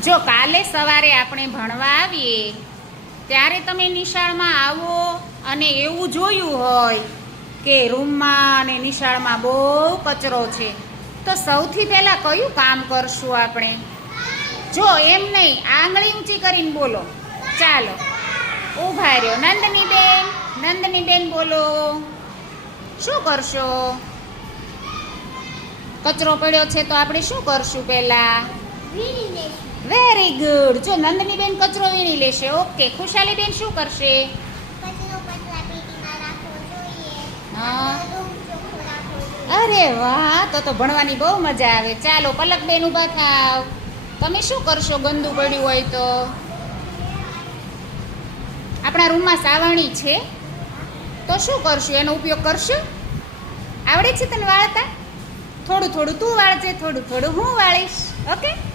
જો કાલે સવારે આપણે ભણવા આવીએ, ત્યારે તમે નિશાળમાં આવો અને એવું જોયું હોય કે રૂમમાં અને નિશાળમાં બહુ કચરો છે, તો સૌથી પહેલાં કયું કામ કરશું આપણે? જો એમ નહીં, આંગળી ઊંચી કરીને બોલો. ચાલો. ઊભા રહ્યો. નંદની બેન નંદની બેન બોલો. શું કરશો? કચરો પડ્યો છે તો આપણે શું કરશું પહેલા? વેરી ગુડ જો નંદની બેન કચરો વીણી લેશે. ઓકે ખુશાલી બેન શું કરશે? હા. અરે વાહ તો તો ભણવાની બહુ મજા આવે. ચાલો પલક બેન ઊભા થાવ. તમે શું કરશો? ગંદુ પડ્યું હોય તો? આપણા રૂમમાં સાવરણી છે. તો શું કરશું? એનો ઉપયોગ કરશું? આવડે છે તને વાળતા? થોડું થોડું તું વાળજે થોડું થોડું હું વાળીશ. ઓકે?